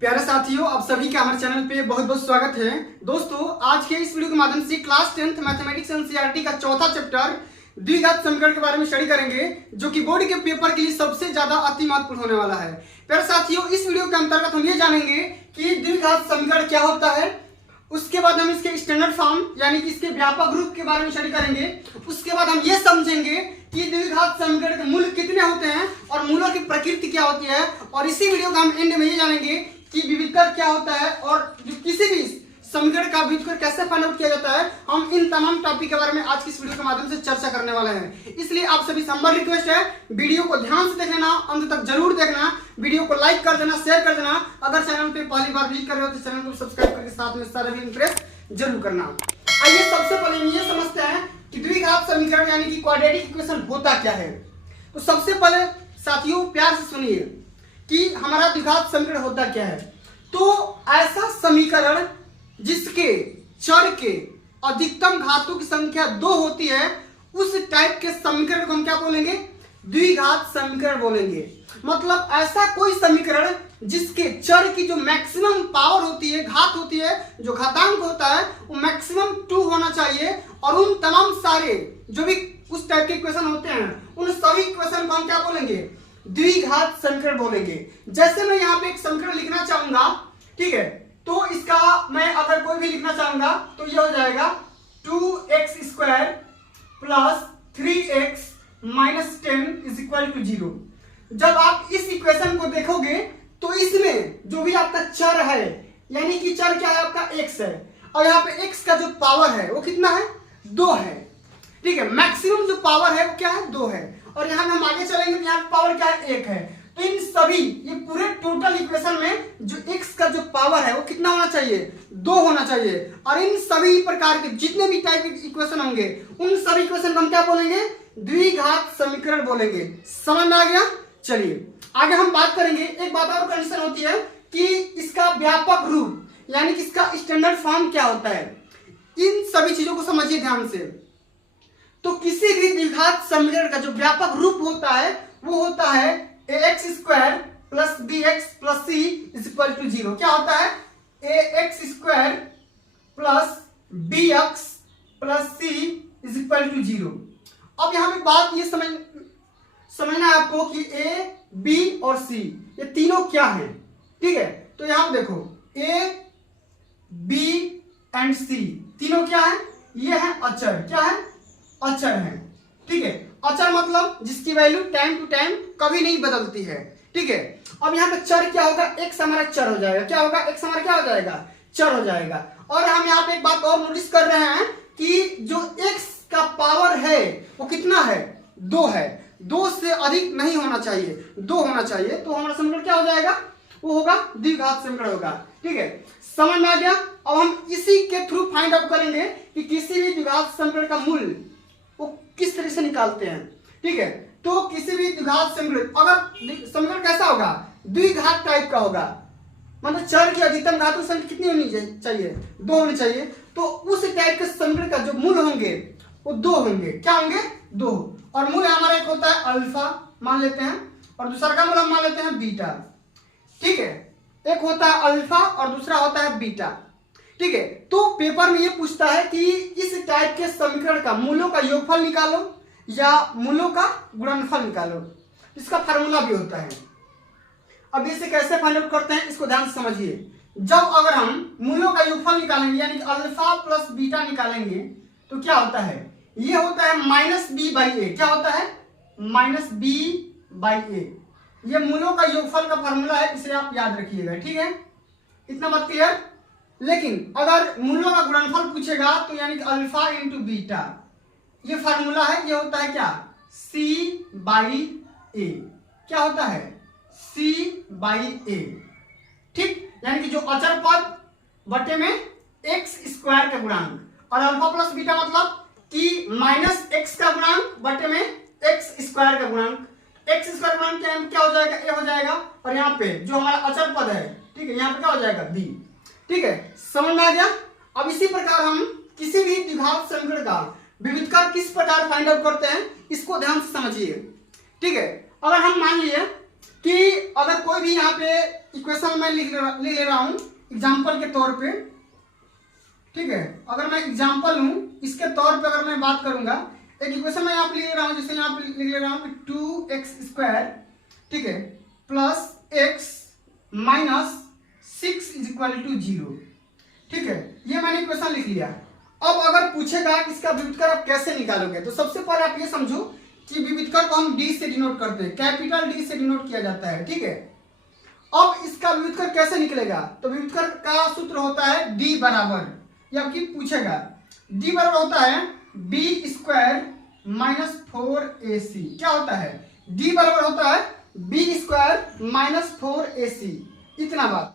प्यारे साथियों, आप सभी का हमारे चैनल पे बहुत बहुत स्वागत है। दोस्तों, आज के इस वीडियो के माध्यम से क्लास 10th मैथमेटिक्स एनसीईआरटी का चौथा चैप्टर द्विघात समीकरण के बारे में स्टडी करेंगे, जो कि बोर्ड के पेपर के लिए सबसे ज्यादा अति महत्वपूर्ण होने वाला है। प्यारे साथियों, इस वीडियो के अंतर्गत हम ये जानेंगे कि द्विघात समीकरण क्या होता है। उसके बाद हम इसके स्टैंडर्ड फॉर्म यानी कि इसके व्यापक रूप के बारे में स्टडी करेंगे। उसके बाद हम ये समझेंगे कि द्विघात समीकरण के मूल कितने होते हैं और मूलों की प्रकृति क्या होती है। और इसी वीडियो का हम एंड में ये जानेंगे कि विविधकर क्या होता है और किसी भी समीकरण का विविधकर कैसे फाइंड आउट किया जाता है। हम इन तमाम टॉपिक के बारे में आज की इस वीडियो के माध्यम से चर्चा करने वाले हैं। इसलिए आप सभी से हमारा रिक्वेस्ट है, वीडियो को ध्यान से देखना, अंत तक जरूर देखना, वीडियो को लाइक कर देना, शेयर कर देना। अगर चैनल पे पहली बार विजिट कर रहे हो तो चैनल को सब्सक्राइब करके साथ में सारे भी प्रेस जरूर करना। आइए सबसे पहले हम ये समझते हैं कि द्विघात समीकरण यानी कि क्वाड्रेटिक इक्वेशन होता क्या है। तो सबसे पहले साथियों प्यार से सुनिए कि हमारा द्विघात समीकरण होता क्या है। तो ऐसा समीकरण जिसके चर के अधिकतम घातों की संख्या 2 होती है, उस टाइप के समीकरण को हम क्या बोलेंगे? द्विघात समीकरण बोलेंगे। मतलब ऐसा कोई समीकरण जिसके चर की जो मैक्सिमम पावर होती है, घात होती है, जो घातांक होता है, वो मैक्सिमम 2 होना चाहिए। और उन तमाम सारे जो भी उस टाइप के इक्वेशन होते हैं, उन सभी इक्वेशन को हम क्या बोलेंगे? द्विघात समीकरण बोलेंगे। जैसे मैं यहाँ पे एक समीकरण लिखना चाहूंगा, ठीक है, तो इसका मैं अगर कोई भी लिखना चाहूंगा तो यह हो जाएगा 2x² plus 3x minus 10 is equal to 0। जब आप इस इक्वेशन को देखोगे तो इसमें जो भी आपका चर है, यानी कि चर क्या है आपका x है, और यहाँ पे x का जो पावर है वो कितना है? 2 है। ठीक है, मैक्सिमम जो पावर है वो क्या है? 2 है। और यहाँ हम आगे चलेंगे तो यहाँ पावर क्या है? 1 है। तो इन सभी ये पूरे टोटल इक्वेशन में जो x का जो पावर है वो कितना होना चाहिए? 2 होना चाहिए। और इन सभी प्रकार के जितने भी टाइप के इक्वेशन होंगे, उन सभी इक्वेशन को हम क्या बोलेंगे? द्विघात समीकरण बोलेंगे। समझ में आ गया? चलिए आगे हम बात करेंगे। एक बात और कंडीशन होती है कि इसका व्यापक रूप यानी कि इसका स्टैंडर्ड फॉर्म क्या होता है। इन सभी चीजों को समझिए ध्यान से। तो किसी भी द्विघात समीकरण का जो व्यापक रूप होता है वो होता है ax² plus bx plus c is equal to 0। क्या होता है? ax² plus bx plus c is equal to 0। अब यहां पे बात ये समझना है आपको कि a, b और c ये तीनों क्या है। ठीक है, तो यहां पे देखो a, b एंड c तीनों क्या है? ये है अचर। क्या है? अचर है। ठीक है, अचर मतलब जिसकी वैल्यू टाइम टू टाइम कभी नहीं बदलती है। ठीक है, अब यहाँ पे चर क्या होगा? x हमारा चर हो जाएगा। क्या होगा? x हमारा क्या हो जाएगा? चर हो जाएगा। और हम यहाँ पे एक बात और नोटिस कर रहे हैं कि जो x का पावर है वो कितना है? 2 है। 2 से अधिक नहीं होना चाहिए, 2 होना चाहिए। तो हमारा समीकरण क्या हो जाएगा? वो होगा द्विघात समीकरण होगा। ठीक है, समझ में आ गया? अब हम इसी के थ्रू फाइंड आउट करेंगे कि किसी भी द्विघात समीकरण का मूल वो किस तरह से निकालते हैं। ठीक है, तो किसी भी द्विघात समीकरण अगर समीकरण कैसा होगा? द्विघात टाइप का होगा। मतलब चर की अधिकतम घातों की संख्या कितनी होनी चाहिए? 2 होनी चाहिए। तो उस टाइप के समीकरण का जो मूल होंगे वो 2 होंगे। क्या होंगे? 2। और मूल हमारा एक होता है अल्फा मान लेते हैं, और दूसरा का मूल हम मान लेते हैं बीटा। ठीक है, एक होता है अल्फा और दूसरा होता है बीटा। ठीक है, तो पेपर में ये पूछता है कि इस टाइप के समीकरण का मूलों का योगफल निकालो या मूलों का गुणनफल निकालो। इसका फार्मूला भी होता है। अब इसे कैसे फाइंड आउट करते हैं इसको ध्यान से समझिए। जब अगर हम मूलों का योगफल निकालेंगे यानी कि अल्फा प्लस बीटा निकालेंगे तो क्या होता है? ये होता है -b/a। क्या होता है? -b/a। ये मूलों का योगफल का फार्मूला है, इसे आप याद रखिएगा। ठीक है, इतना बात क्लियर। लेकिन अगर मूलों का गुणनफल पूछेगा तो यानी कि अल्फा इंटू बीटा, ये फार्मूला है। ये होता है क्या? c/a। क्या होता है? c/a। ठीक, यानी कि जो अचर पद बटे में x² का गुणांक, और अल्फा प्लस बीटा मतलब कि माइनस x का गुणांक बटे में x² का गुणांक। x² गुणांक क्या हो जाएगा? a हो जाएगा। और यहाँ पे जो हमारा अचर पद है, ठीक है, यहाँ पे क्या हो जाएगा? b। ठीक है, समझ में आ गया? अब इसी प्रकार हम किसी भी द्विघात समीकरण का विविधकर किस प्रकार फाइंड आउट करते हैं इसको ध्यान से समझिए। ठीक है, अगर हम मान लिए कि अगर कोई भी यहाँ पे इक्वेशन मैं लिख ले रहा हूं एग्जाम्पल के तौर पे, ठीक है। अगर मैं एग्जाम्पल हूं इसके तौर पे अगर मैं बात करूंगा, एक इक्वेशन मैं यहाँ पे लिख ले रहा हूं, जैसे यहाँ पे लिख ले रहा हूं 2x², ठीक है, प्लस x माइनस 6 = 0, ठीक है। ये मैंने इक्वेशन लिख लिया। अब अगर पूछेगा कि इसका विविधकर आप कैसे निकालोगे, तो सबसे पहले आप ये समझो कि विविधकर को हम डी से डिनोट करते हैं, कैपिटल डी से डिनोट किया जाता है, ठीक है। अब इसका विविधकर कैसे निकलेगा, तो विविधकर का सूत्र होता है डी बराबर, ये आपकी पूछेगा, डी बराबर होता है b² - 4ac। क्या होता है, डी बराबर होता है b² - 4ac, इतना बात।